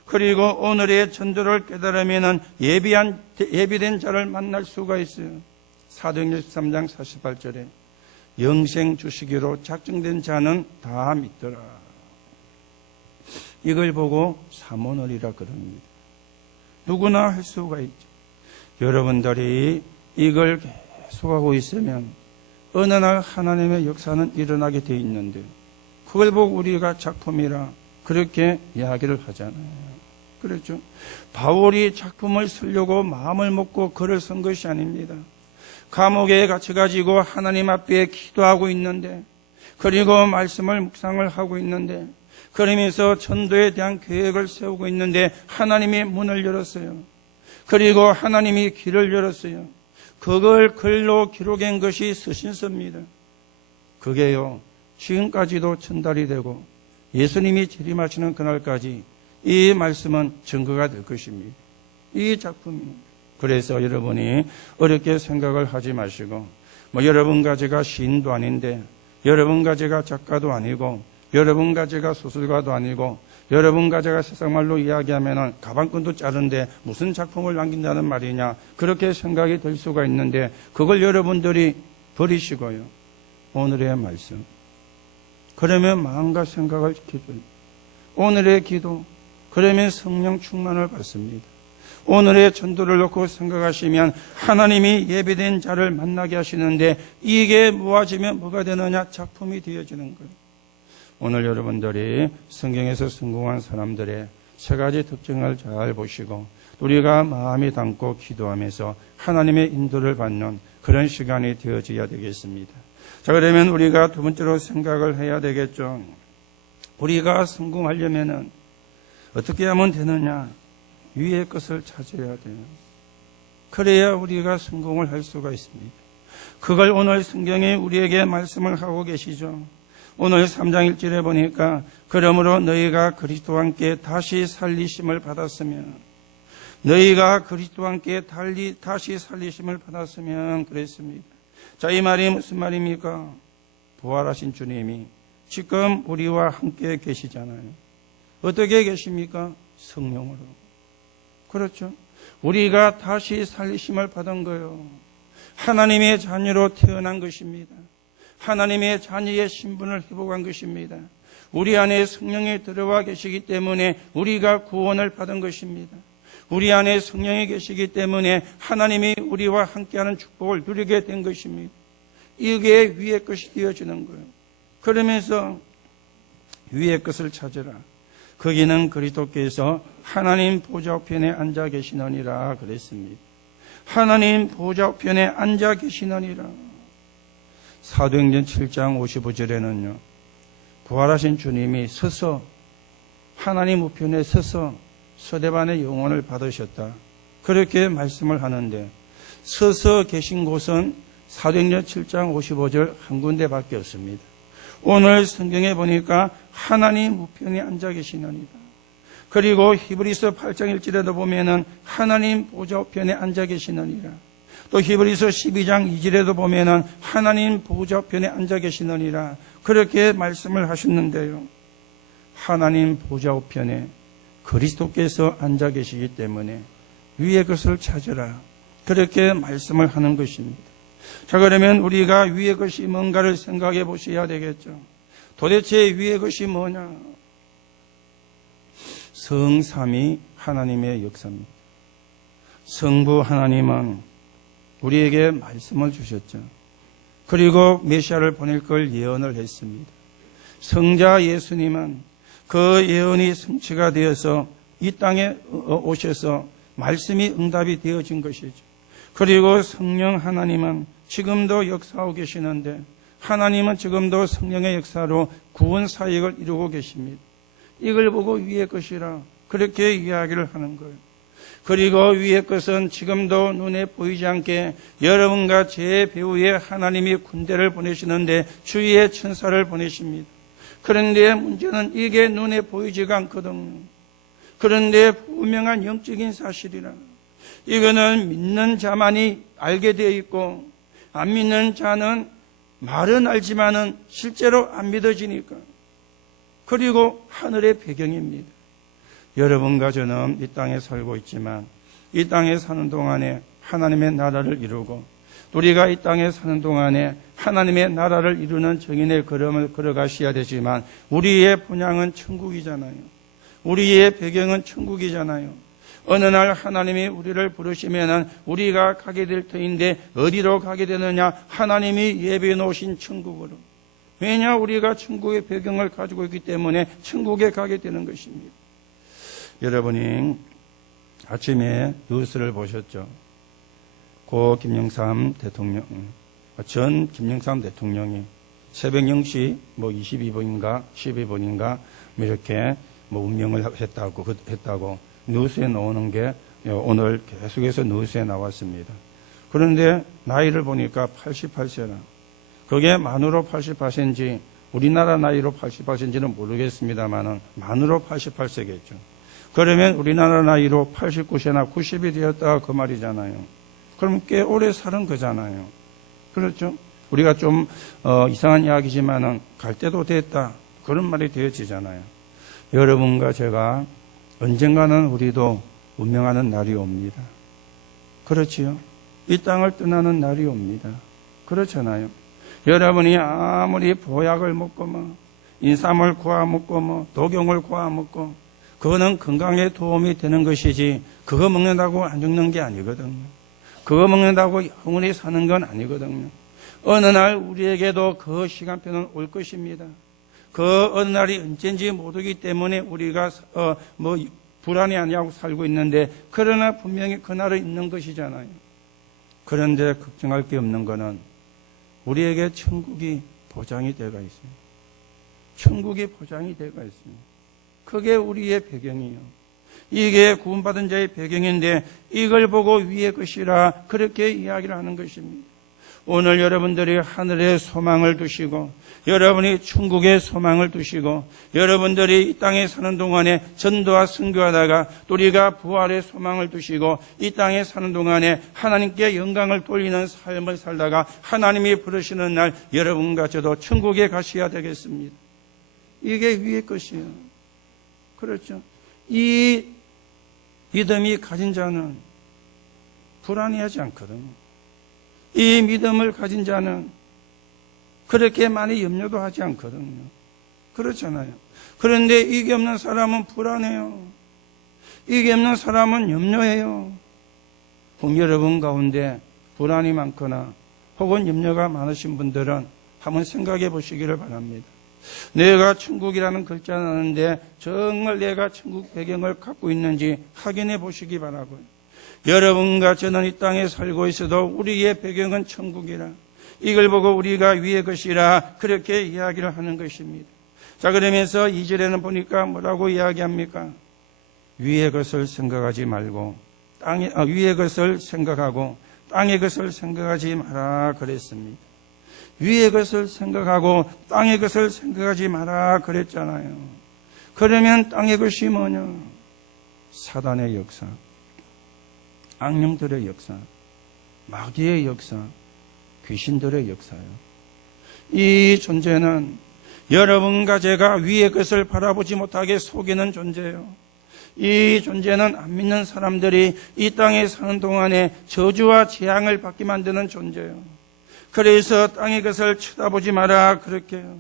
그리고 오늘의 전도를 깨달으면 예비된 자를 만날 수가 있어요. 사도행전 13장 48절에 영생 주시기로 작정된 자는 다 믿더라. 이걸 보고 사모너리라 그럽니다. 누구나 할 수가 있죠. 여러분들이 이걸 계속하고 있으면 어느 날 하나님의 역사는 일어나게 돼 있는데 그걸 보고 우리가 작품이라 그렇게 이야기를 하잖아요. 그렇죠. 바울이 작품을 쓰려고 마음을 먹고 글을 쓴 것이 아닙니다. 감옥에 갇혀가지고 하나님 앞에 기도하고 있는데 그리고 말씀을 묵상을 하고 있는데 그러면서 전도에 대한 계획을 세우고 있는데 하나님이 문을 열었어요. 그리고 하나님이 길을 열었어요. 그걸 글로 기록한 것이 서신서입니다. 그게요, 지금까지도 전달이 되고 예수님이 재림하시는 그날까지 이 말씀은 증거가 될 것입니다. 이 작품입니다. 그래서 여러분이 어렵게 생각을 하지 마시고, 여러분과 제가 시인도 아닌데, 여러분과 제가 작가도 아니고, 여러분과 제가 소설가도 아니고, 여러분과 제가 세상말로 이야기하면 가방끈도 자른데 무슨 작품을 남긴다는 말이냐, 그렇게 생각이 될 수가 있는데, 그걸 여러분들이 버리시고요, 오늘의 말씀, 그러면 마음과 생각을 기도해요. 오늘의 기도, 그러면 성령 충만을 받습니다. 오늘의 전도를 놓고 생각하시면 하나님이 예배된 자를 만나게 하시는데, 이게 모아지면 뭐가 되느냐? 작품이 되어지는 거예요. 오늘 여러분들이 성경에서 성공한 사람들의 세 가지 특징을 잘 보시고 우리가 마음이 담고 기도하면서 하나님의 인도를 받는 그런 시간이 되어져야 되겠습니다. 자, 그러면 우리가 두 번째로 생각을 해야 되겠죠. 우리가 성공하려면은 어떻게 하면 되느냐? 위의 것을 찾아야 돼요. 그래야 우리가 성공을 할 수가 있습니다. 그걸 오늘 성경에 우리에게 말씀을 하고 계시죠. 오늘 3장 1절에 보니까 그러므로 너희가 그리스도와 함께 다시 살리심을 받았으면, 너희가 그리스도와 함께 다시 살리심을 받았으면 그랬습니다. 자, 이 말이 무슨 말입니까? 부활하신 주님이 지금 우리와 함께 계시잖아요. 어떻게 계십니까? 성령으로. 그렇죠. 우리가 다시 살리심을 받은 거예요. 하나님의 자녀로 태어난 것입니다. 하나님의 자녀의 신분을 회복한 것입니다. 우리 안에 성령이 들어와 계시기 때문에 우리가 구원을 받은 것입니다. 우리 안에 성령이 계시기 때문에 하나님이 우리와 함께하는 축복을 누리게 된 것입니다. 이게 위의 것이 되어지는 거예요. 그러면서 위의 것을 찾으라. 거기는 그리스도께서 하나님 보좌 우편에 앉아 계시느니라 그랬습니다. 하나님 보좌 우편에 앉아 계시느니라. 사도행전 7장 55절에는요, 부활하신 주님이 서서 하나님 우편에 서서 서대반의 영혼을 받으셨다, 그렇게 말씀을 하는데, 서서 계신 곳은 사도행전 7장 55절 한 군데밖에 없습니다. 오늘 성경에 보니까 하나님 우편에 앉아 계시느니라. 그리고 히브리서 8장 1절에도 보면은 하나님 보좌 우편에 앉아 계시느니라. 또 히브리서 12장 2절에도 보면은 하나님 보좌 우편에 앉아 계시느니라, 그렇게 말씀을 하셨는데요. 하나님 보좌 우편에 그리스도께서 앉아 계시기 때문에 위의 것을 찾으라, 그렇게 말씀을 하는 것입니다. 자, 그러면 우리가 위의 것이 뭔가를 생각해 보셔야 되겠죠. 도대체 위의 것이 뭐냐? 성삼위 하나님의 역사입니다. 성부 하나님은 우리에게 말씀을 주셨죠. 그리고 메시아를 보낼 걸 예언을 했습니다. 성자 예수님은 그 예언이 성취가 되어서 이 땅에 오셔서 말씀이 응답이 되어진 것이죠. 그리고 성령 하나님은 지금도 역사하고 계시는데, 하나님은 지금도 성령의 역사로 구원 사역을 이루고 계십니다. 이걸 보고 위의 것이라 그렇게 이야기를 하는 거예요. 그리고 위의 것은 지금도 눈에 보이지 않게 여러분과 제 배후에 하나님이 군대를 보내시는데 주위에 천사를 보내십니다. 그런데 문제는 이게 눈에 보이지가 않거든요. 그런데 분명한 영적인 사실이라. 이거는 믿는 자만이 알게 되어 있고, 안 믿는 자는 말은 알지만은 실제로 안 믿어지니까. 그리고 하늘의 배경입니다. 여러분과 저는 이 땅에 살고 있지만 이 땅에 사는 동안에 하나님의 나라를 이루고, 우리가 이 땅에 사는 동안에 하나님의 나라를 이루는 정인의 걸음을 걸어가셔야 되지만 우리의 본향은 천국이잖아요. 우리의 배경은 천국이잖아요. 어느 날 하나님이 우리를 부르시면은 우리가 가게 될 터인데 어디로 가게 되느냐? 하나님이 예비해 놓으신 천국으로. 왜냐? 우리가 천국의 배경을 가지고 있기 때문에 천국에 가게 되는 것입니다. 여러분이 아침에 뉴스를 보셨죠? 고 김영삼 대통령, 전 김영삼 대통령이 새벽 0시 22분인가 12분인가 이렇게 운명을 했다고 뉴스에 나오는 게 오늘 계속해서 뉴스에 나왔습니다. 그런데 나이를 보니까 88세라. 그게 만으로 88세인지 우리나라 나이로 88세인지는 모르겠습니다만은 만으로 88세겠죠. 그러면 우리나라 나이로 89세나 90이 되었다 그 말이잖아요. 그럼 꽤 오래 사는 거잖아요. 그렇죠? 우리가 좀 이상한 이야기지만은 갈 때도 됐다 그런 말이 되어지잖아요. 여러분과 제가 언젠가는 우리도 운명하는 날이 옵니다. 그렇지요? 이 땅을 떠나는 날이 옵니다. 그렇잖아요. 여러분이 아무리 보약을 먹고 뭐 인삼을 구워 먹고 뭐 독용을 구워 먹고 그거는 건강에 도움이 되는 것이지 그거 먹는다고 안 죽는 게 아니거든요. 그거 먹는다고 영원히 사는 건 아니거든요. 어느 날 우리에게도 그 시간표는 올 것입니다. 그 어느 날이 언젠지 모르기 때문에 우리가 불안이 아니하고 살고 있는데 그러나 분명히 그날은 있는 것이잖아요. 그런데 걱정할 게 없는 것은 우리에게 천국이 보장이 되어 있습니다. 천국이 보장이 되어 있습니다. 그게 우리의 배경이에요. 이게 구원받은 자의 배경인데 이걸 보고 위의 것이라 그렇게 이야기를 하는 것입니다. 오늘 여러분들이 하늘의 소망을 두시고 여러분이 천국의 소망을 두시고 여러분들이 이 땅에 사는 동안에 전도와 선교하다가 또 우리가 부활의 소망을 두시고 이 땅에 사는 동안에 하나님께 영광을 돌리는 삶을 살다가 하나님이 부르시는 날 여러분과 저도 천국에 가셔야 되겠습니다. 이게 위의 것이에요. 그렇죠. 이 믿음이 가진 자는 불안해하지 않거든요. 이 믿음을 가진 자는 그렇게 많이 염려도 하지 않거든요. 그렇잖아요. 그런데 이게 없는 사람은 불안해요. 이게 없는 사람은 염려해요. 여러분 가운데 불안이 많거나 혹은 염려가 많으신 분들은 한번 생각해 보시기를 바랍니다. 내가 천국이라는 글자는 아는데 정말 내가 천국 배경을 갖고 있는지 확인해 보시기 바라고요. 여러분과 저는 이 땅에 살고 있어도 우리의 배경은 천국이라 이걸 보고 우리가 위의 것이라 그렇게 이야기를 하는 것입니다. 자, 그러면서 2절에는 보니까 뭐라고 이야기합니까? 위의 것을 생각하지 말고 위의 것을 생각하고 땅의 것을 생각하지 마라 그랬습니다. 위의 것을 생각하고 땅의 것을 생각하지 마라 그랬잖아요. 그러면 땅의 것이 뭐냐? 사단의 역사, 악령들의 역사, 마귀의 역사, 귀신들의 역사예요. 이 존재는 여러분과 제가 위의 것을 바라보지 못하게 속이는 존재예요. 이 존재는 안 믿는 사람들이 이 땅에 사는 동안에 저주와 재앙을 받게 만드는 존재예요. 그래서 땅의 것을 쳐다보지 마라 그렇게 해요.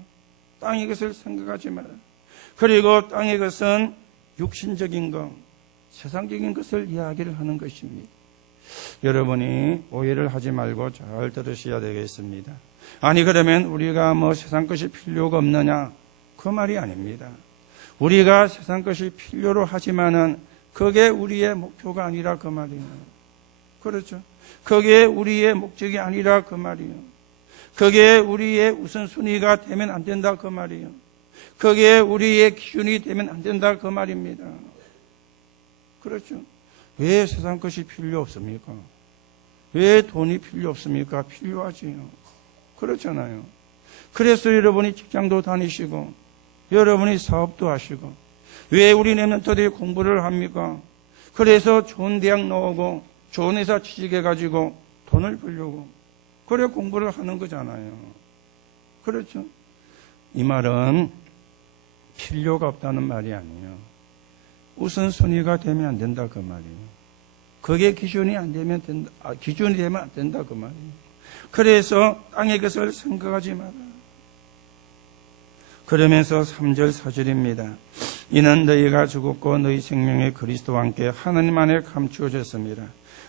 땅의 것을 생각하지 마라. 그리고 땅의 것은 육신적인 것, 세상적인 것을 이야기를 하는 것입니다. 여러분이 오해를 하지 말고 잘 들으셔야 되겠습니다. 아니 그러면 우리가 세상 것이 필요가 없느냐? 그 말이 아닙니다. 우리가 세상 것이 필요로 하지만은 그게 우리의 목표가 아니라 그 말이에요. 그렇죠? 그게 우리의 목적이 아니라 그 말이에요. 그게 우리의 우선순위가 되면 안 된다 그 말이에요. 그게 우리의 기준이 되면 안 된다 그 말입니다. 그렇죠? 왜 세상 것이 필요 없습니까? 왜 돈이 필요 없습니까? 필요하지요. 그렇잖아요. 그래서 여러분이 직장도 다니시고 여러분이 사업도 하시고 왜 우리 랩런트들이 공부를 합니까? 그래서 좋은 대학 나오고 좋은 회사 취직해가지고 돈을 벌려고 그래 공부를 하는 거잖아요. 그렇죠? 이 말은 필요가 없다는 말이 아니에요. 우선순위가 되면 안 된다 그 말이에요. 그게 기준이 안 되면 된다. 기준이 되면 안 된다 그 말이에요. 그래서 땅의 것을 생각하지 마라. 그러면서 3절 4절입니다. 이는 너희가 죽었고 너희 생명이 그리스도와 함께 하나님 안에 감추어졌습니다.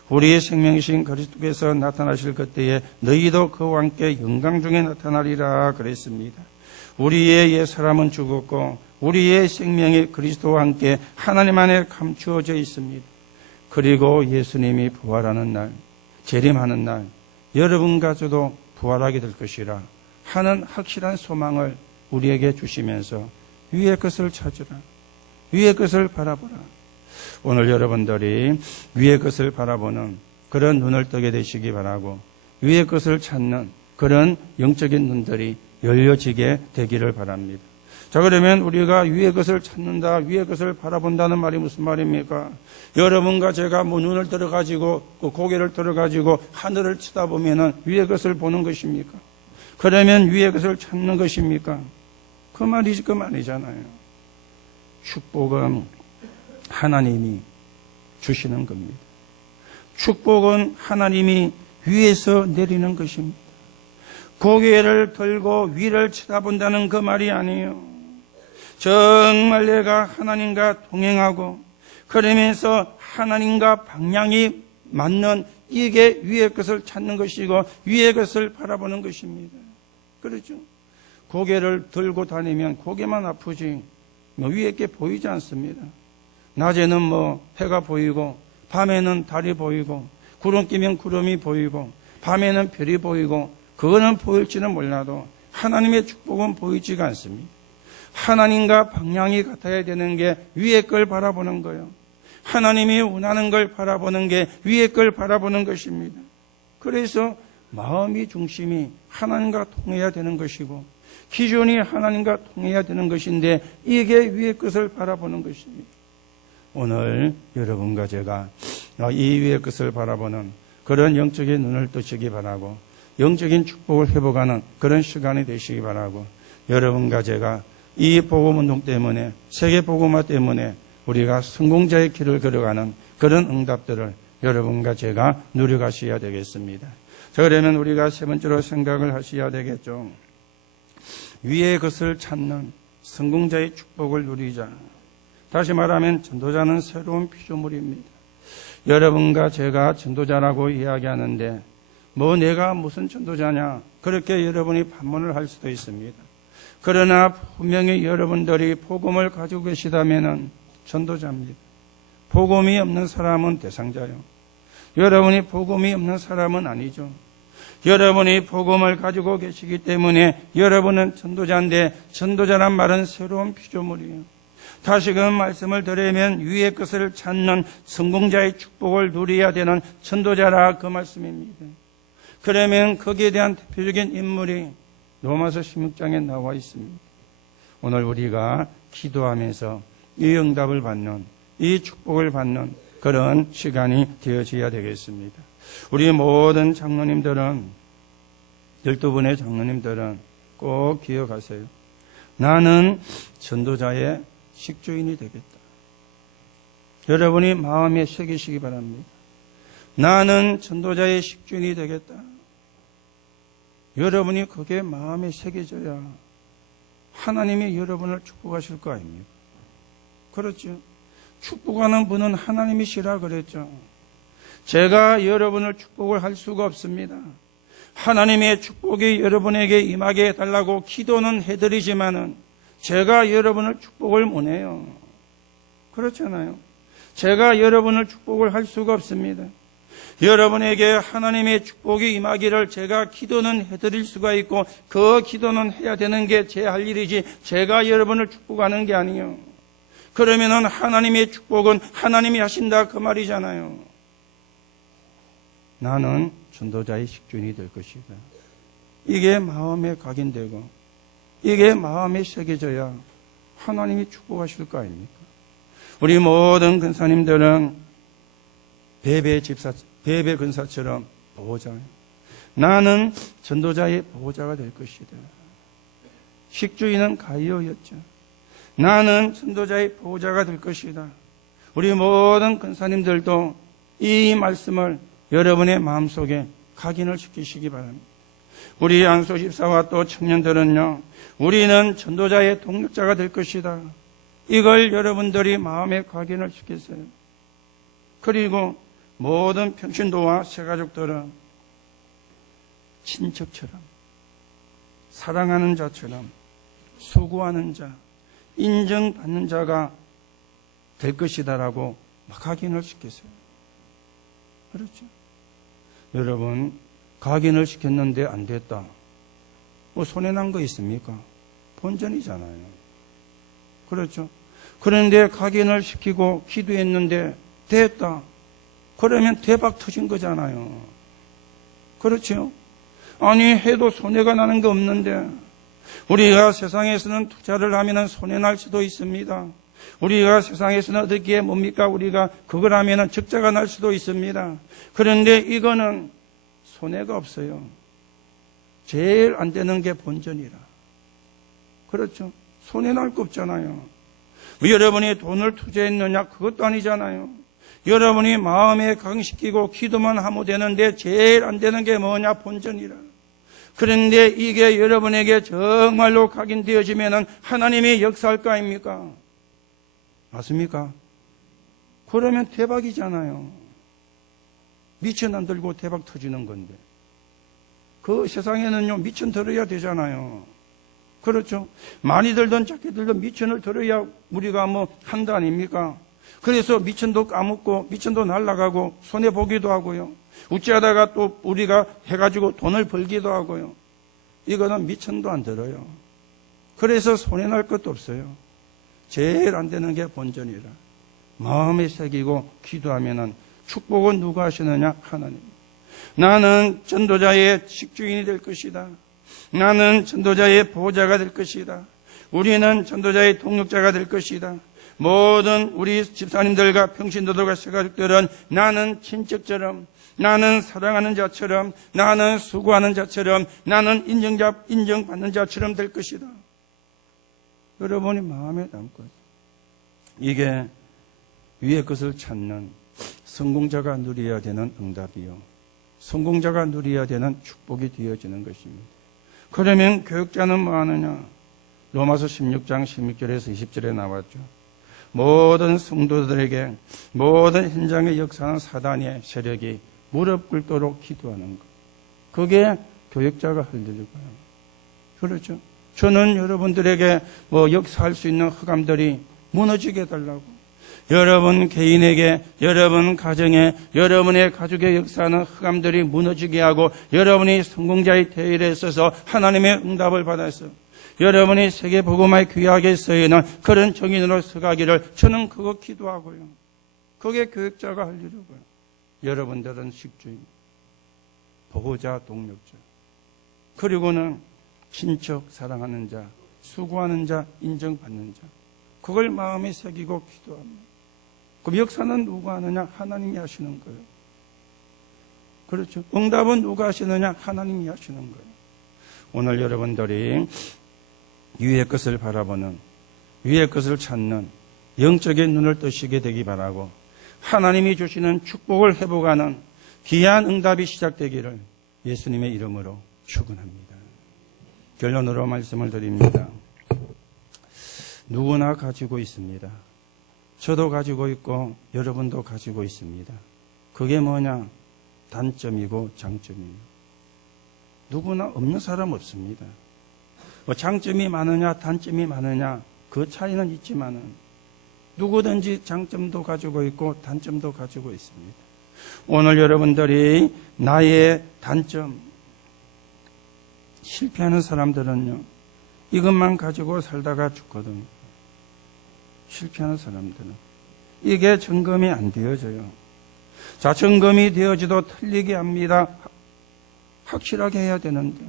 우리의 생명이신 그리스도께서 나타나실 그때에 너희도 그와 함께 영광 중에 나타나리라 그랬습니다. 우리의 옛 사람은 죽었고 우리의 생명이 그리스도와 함께 하나님 안에 감추어져 있습니다. 그리고 예수님이 부활하는 날, 재림하는 날 여러분과 저도 부활하게 될 것이라 하는 확실한 소망을 우리에게 주시면서 위의 것을 찾으라. 위의 것을 바라보라. 오늘 여러분들이 위의 것을 바라보는 그런 눈을 뜨게 되시기 바라고 위의 것을 찾는 그런 영적인 눈들이 열려지게 되기를 바랍니다. 자, 그러면 우리가 위의 것을 찾는다, 위의 것을 바라본다는 말이 무슨 말입니까? 여러분과 제가 눈을 들어가지고 고개를 들어가지고 하늘을 쳐다보면은 위의 것을 보는 것입니까? 그러면 위의 것을 찾는 것입니까? 그 말이지 그 말이잖아요. 축복은 하나님이 주시는 겁니다. 축복은 하나님이 위에서 내리는 것입니다. 고개를 들고 위를 쳐다본다는 그 말이 아니에요. 정말 내가 하나님과 동행하고 그러면서 하나님과 방향이 맞는 이게 위의 것을 찾는 것이고 위의 것을 바라보는 것입니다. 그렇죠? 고개를 들고 다니면 고개만 아프지 위에 게 보이지 않습니다. 낮에는 해가 보이고 밤에는 달이 보이고 구름 끼면 구름이 보이고 밤에는 별이 보이고 그거는 보일지는 몰라도 하나님의 축복은 보이지가 않습니다. 하나님과 방향이 같아야 되는 게 위의 걸 바라보는 거예요. 하나님이 원하는 걸 바라보는 게 위의 걸 바라보는 것입니다. 그래서 마음이 중심이 하나님과 통해야 되는 것이고 기준이 하나님과 통해야 되는 것인데 이게 위의 것을 바라보는 것입니다. 오늘 여러분과 제가 이 위의 것을 바라보는 그런 영적인 눈을 뜨시기 바라고 영적인 축복을 회복하는 그런 시간이 되시기 바라고 여러분과 제가 이 복음운동 때문에 세계 복음화 때문에 우리가 성공자의 길을 걸어가는 그런 응답들을 여러분과 제가 누려가셔야 되겠습니다. 자, 그러면 우리가 세 번째로 생각을 하셔야 되겠죠. 위의 것을 찾는 성공자의 축복을 누리자. 다시 말하면 전도자는 새로운 피조물입니다. 여러분과 제가 전도자라고 이야기하는데 내가 무슨 전도자냐 그렇게 여러분이 반문을 할 수도 있습니다. 그러나 분명히 여러분들이 복음을 가지고 계시다면 전도자입니다. 복음이 없는 사람은 대상자요. 여러분이 복음이 없는 사람은 아니죠. 여러분이 복음을 가지고 계시기 때문에 여러분은 전도자인데 전도자란 말은 새로운 피조물이에요. 다시금 말씀을 드리면 위의 것을 찾는 성공자의 축복을 누려야 되는 전도자라 그 말씀입니다. 그러면 거기에 대한 대표적인 인물이 로마서 16장에 나와 있습니다. 오늘 우리가 기도하면서 이 응답을 받는 이 축복을 받는 그런 시간이 되어져야 되겠습니다. 우리 모든 장로님들은 12분의 장로님들은 꼭 기억하세요. 나는 전도자의 식주인이 되겠다. 여러분이 마음에 새기시기 바랍니다. 나는 전도자의 식주인이 되겠다. 여러분이 그게 마음에 새겨져야 하나님이 여러분을 축복하실 거 아닙니까? 그렇죠? 축복하는 분은 하나님이시라 그랬죠. 제가 여러분을 축복을 할 수가 없습니다. 하나님의 축복이 여러분에게 임하게 해달라고 기도는 해드리지만은 제가 여러분을 축복을 못 해요. 그렇잖아요. 제가 여러분을 축복을 할 수가 없습니다. 여러분에게 하나님의 축복이 임하기를 제가 기도는 해드릴 수가 있고 그 기도는 해야 되는 게 제 할 일이지 제가 여러분을 축복하는 게 아니에요. 그러면은 하나님의 축복은 하나님이 하신다 그 말이잖아요. 나는 전도자의 식주인이 될 것이다. 이게 마음에 각인되고 이게 마음에 새겨져야 하나님이 축복하실 거 아닙니까? 우리 모든 근사님들은 베베 근사처럼 보호자예요. 나는 전도자의 보호자가 될 것이다. 식주인은 가이오였죠. 나는 전도자의 보호자가 될 것이다. 우리 모든 근사님들도 이 말씀을 여러분의 마음속에 각인을 시키시기 바랍니다. 우리 안수 집사와 또 청년들은요, 우리는 전도자의 동력자가 될 것이다. 이걸 여러분들이 마음에 각인을 시키세요. 그리고 모든 평신도와 새가족들은 친척처럼, 사랑하는 자처럼, 수고하는 자, 인정받는 자가 될 것이다라고 각인을 시키세요. 그렇죠? 여러분, 각인을 시켰는데 안 됐다. 손해난 거 있습니까? 본전이잖아요. 그렇죠? 그런데 각인을 시키고 기도했는데 됐다. 그러면 대박 터진 거잖아요. 그렇죠? 아니, 해도 손해가 나는 게 없는데, 우리가 세상에서는 투자를 하면 손해 날 수도 있습니다. 우리가 세상에서는 어떻게 뭡니까? 우리가 그걸 하면 적자가 날 수도 있습니다. 그런데 이거는 손해가 없어요. 제일 안 되는 게 본전이라. 그렇죠? 손해 날 거 없잖아요. 여러분이 돈을 투자했느냐? 그것도 아니잖아요. 여러분이 마음에 강시키고 기도만 하면 되는데 제일 안 되는 게 뭐냐? 본전이라. 그런데 이게 여러분에게 정말로 각인되어지면은 하나님이 역사할 거 아닙니까? 맞습니까? 그러면 대박이잖아요. 미천 안 들고 대박 터지는 건데. 그 세상에는요, 미천 들어야 되잖아요. 그렇죠? 많이 들든 작게 들든 미천을 들어야 우리가 뭐 한다 아닙니까? 그래서 미천도 까먹고 미천도 날아가고 손해보기도 하고요. 어찌하다가 또 우리가 해가지고 돈을 벌기도 하고요. 이거는 미천도 안 들어요. 그래서 손해날 것도 없어요. 제일 안 되는 게 본전이라. 마음에 새기고 기도하면은 축복은 누가 하시느냐? 하나님. 나는 전도자의 식주인이 될 것이다. 나는 전도자의 보호자가 될 것이다. 우리는 전도자의 동력자가 될 것이다. 모든 우리 집사님들과 평신도들과 세가족들은 나는 친척처럼, 나는 사랑하는 자처럼, 나는 수고하는 자처럼, 나는 인정받는 자처럼 될 것이다. 여러분이 마음에 담고 이게 위의 것을 찾는 성공자가 누려야 되는 응답이요, 성공자가 누려야 되는 축복이 되어지는 것입니다. 그러면 교육자는 뭐 하느냐? 로마서 16장 16절에서 20절에 나왔죠. 모든 성도들에게 모든 현장에 역사하는 사단의 세력이 무릎 꿇도록 기도하는 것. 그게 교육자가 할 일이고요. 그렇죠? 저는 여러분들에게 뭐 역사할 수 있는 흑암들이 무너지게 해달라고, 여러분 개인에게, 여러분 가정에, 여러분의 가족에 역사하는 흑암들이 무너지게 하고 여러분이 성공자의 대열에 있어서 하나님의 응답을 받아서 여러분이 세계 복음화에 귀하게 쓰이는 그런 정인으로 서가기를 저는 그거 기도하고요. 그게 교육자가 할 일이고요. 여러분들은 식주인, 보호자, 동력자, 그리고는 친척, 사랑하는 자, 수고하는 자, 인정받는 자, 그걸 마음에 새기고 기도합니다. 그럼 역사는 누가 하느냐? 하나님이 하시는 거예요. 그렇죠? 응답은 누가 하시느냐? 하나님이 하시는 거예요. 오늘 여러분들이 위의 것을 바라보는, 위의 것을 찾는 영적인 눈을 뜨시게 되기 바라고, 하나님이 주시는 축복을 회복하는 귀한 응답이 시작되기를 예수님의 이름으로 축원합니다. 결론으로 말씀을 드립니다. 누구나 가지고 있습니다. 저도 가지고 있고 여러분도 가지고 있습니다. 그게 뭐냐? 단점이고 장점이에요. 누구나 없는 사람 없습니다. 장점이 많으냐 단점이 많으냐 그 차이는 있지만은 누구든지 장점도 가지고 있고 단점도 가지고 있습니다. 오늘 여러분들이 나의 단점, 실패하는 사람들은요, 이것만 가지고 살다가 죽거든요. 실패하는 사람들은 이게 점검이 안 되어져요. 자, 점검이 되어지도 틀리게 합니다. 확실하게 해야 되는데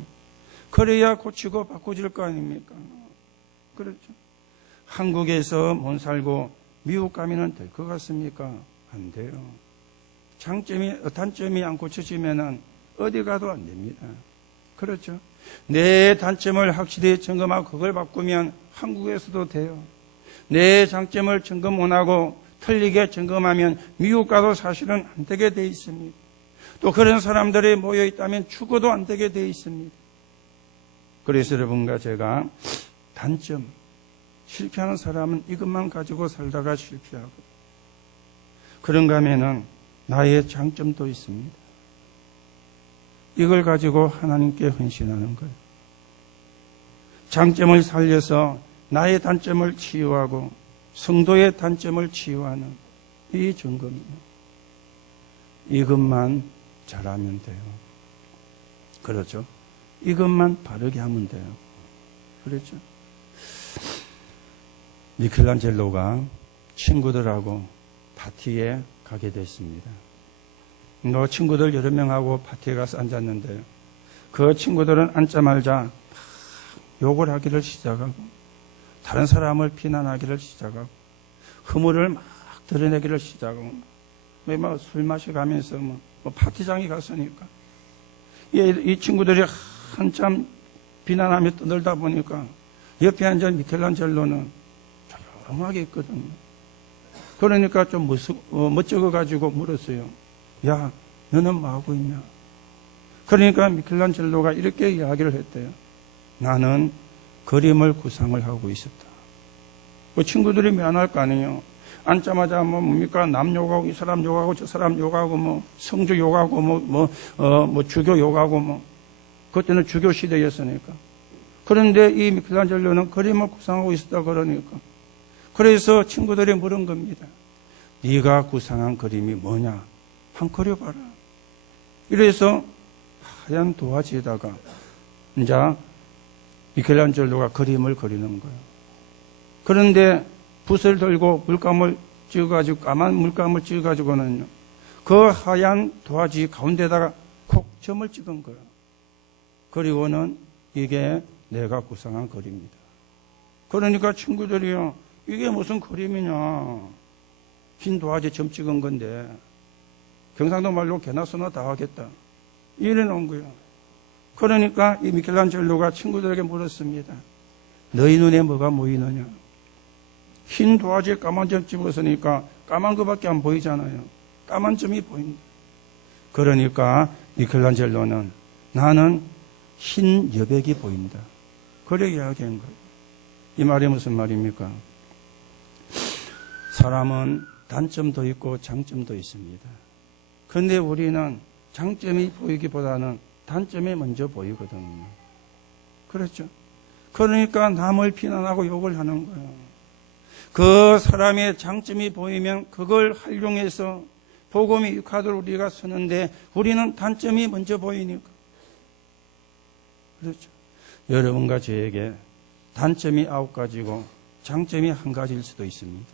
그래야 고치고 바꿔질 거 아닙니까? 그렇죠? 한국에서 못 살고 미국 가면은 될 것 같습니까? 안 돼요. 단점이 안 고쳐지면은 어디 가도 안 됩니다. 그렇죠? 내 단점을 확실히 점검하고 그걸 바꾸면 한국에서도 돼요. 내 장점을 점검 못하고 틀리게 점검하면 미국 가도 사실은 안 되게 돼 있습니다. 또 그런 사람들이 모여 있다면 죽어도 안 되게 돼 있습니다. 그래서 여러분과 제가 단점, 실패하는 사람은 이것만 가지고 살다가 실패하고, 그런가 하면은 나의 장점도 있습니다. 이걸 가지고 하나님께 헌신하는 거예요. 장점을 살려서 나의 단점을 치유하고 성도의 단점을 치유하는 이 점검이에요. 이것만 잘하면 돼요. 그렇죠? 이것만 바르게 하면 돼요. 그렇죠? 미켈란젤로가 친구들하고 파티에 가게 됐습니다. 친구들 여러 명하고 파티에 가서 앉았는데요. 그 친구들은 앉자마자 욕을 하기를 시작하고 다른 사람을 비난하기를 시작하고 허물을 막 드러내기를 시작하고 술 마셔가면서 파티장에 갔으니까 이 친구들이 한참 비난하며 떠들다 보니까 옆에 앉은 미켈란젤로는 조용하게 있거든요. 그러니까 좀 멋쩍어가지고 물었어요. 야, 너는 뭐 하고 있냐? 그러니까 미켈란젤로가 이렇게 이야기를 했대요. 나는 그림을 구상을 하고 있었다. 그 친구들이 미안할 거 아니에요. 앉자마자 뭡니까? 남 욕하고 이 사람 욕하고 저 사람 욕하고 성주 욕하고 주교 욕하고 그때는 주교 시대였으니까. 그런데 이 미켈란젤로는 그림을 구상하고 있었다 그러니까. 그래서 친구들이 물은 겁니다. 네가 구상한 그림이 뭐냐? 한 그려봐라. 이래서 하얀 도화지에다가 이제 미켈란젤로가 그림을 그리는 거예요. 그런데 붓을 들고 물감을 찍어가지고 까만 물감을 찍어가지고는요. 그 하얀 도화지 가운데다가 콕 점을 찍은 거예요. 그리고는 이게 내가 구상한 그림이다. 그러니까 친구들이요. 이게 무슨 그림이냐. 흰 도화지 점 찍은 건데 경상도 말로 개나 소나 다 하겠다. 이래 놓은 거예요. 그러니까 이 미켈란젤로가 친구들에게 물었습니다. 너희 눈에 뭐가 보이느냐? 흰 도화지에 까만 점 찍었으니까 까만 거밖에 안 보이잖아요. 까만 점이 보입니다. 그러니까 미켈란젤로는 나는 흰 여백이 보인다. 그래 이야기한 거예요. 이 말이 무슨 말입니까? 사람은 단점도 있고 장점도 있습니다. 그런데 우리는 장점이 보이기보다는 단점이 먼저 보이거든요. 그렇죠? 그러니까 남을 비난하고 욕을 하는 거예요. 그 사람의 장점이 보이면 그걸 활용해서 복음이 유익하도록 우리가 쓰는데 우리는 단점이 먼저 보이니까. 그렇죠? 여러분과 저에게 단점이 9가지고 장점이 1가지일 수도 있습니다.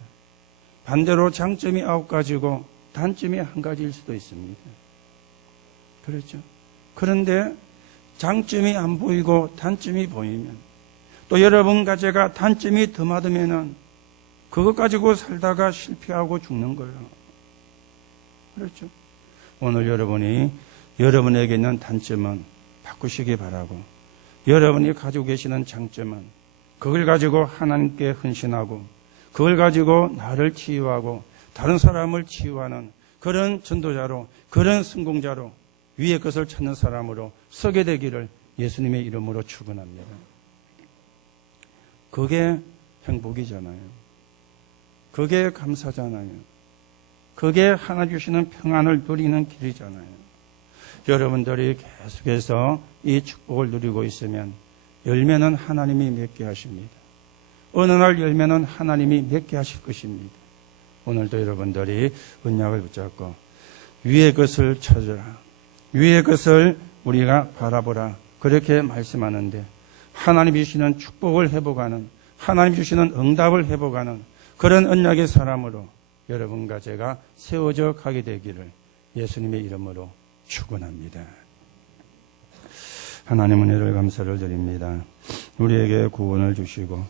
반대로 장점이 9가지고 단점이 1가지일 수도 있습니다. 그렇죠? 그런데 장점이 안 보이고 단점이 보이면 또 여러분과 제가 단점이 더 많으면은 그것 가지고 살다가 실패하고 죽는 거예요. 그렇죠? 오늘 여러분에게 있는 단점은 바꾸시기 바라고 여러분이 가지고 계시는 장점은 그걸 가지고 하나님께 헌신하고 그걸 가지고 나를 치유하고 다른 사람을 치유하는 그런 전도자로 그런 성공자로 위의 것을 찾는 사람으로 서게 되기를 예수님의 이름으로 축원합니다. 그게 행복이잖아요. 그게 감사잖아요. 그게 하나님 주시는 평안을 누리는 길이잖아요. 여러분들이 계속해서 이 축복을 누리고 있으면 열매는 하나님이 맺게 하십니다. 어느 날 열매는 하나님이 맺게 하실 것입니다. 오늘도 여러분들이 언약을 붙잡고 위의 것을 찾으라. 위의 것을 우리가 바라보라. 그렇게 말씀하는데 하나님이 주시는 축복을 회복하는 하나님이 주시는 응답을 회복하는 그런 언약의 사람으로 여러분과 제가 세워져 가게 되기를 예수님의 이름으로 축원합니다. 하나님 은혜를 감사를 드립니다. 우리에게 구원을 주시고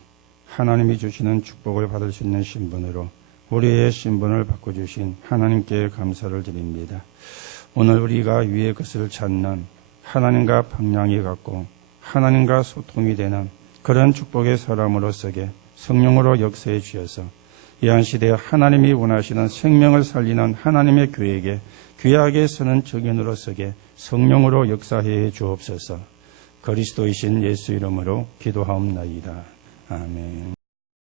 하나님이 주시는 축복을 받을 수 있는 신분으로 우리의 신분을 바꿔주신 하나님께 감사를 드립니다. 오늘 우리가 위의 것을 찾는 하나님과 방향이 같고 하나님과 소통이 되는 그런 축복의 사람으로서게 성령으로 역사해 주셔서 이 한 시대에 하나님이 원하시는 생명을 살리는 하나님의 교회에게 귀하게 서는 적인으로서게 성령으로 역사해 주옵소서. 그리스도이신 예수 이름으로 기도하옵나이다. 아멘.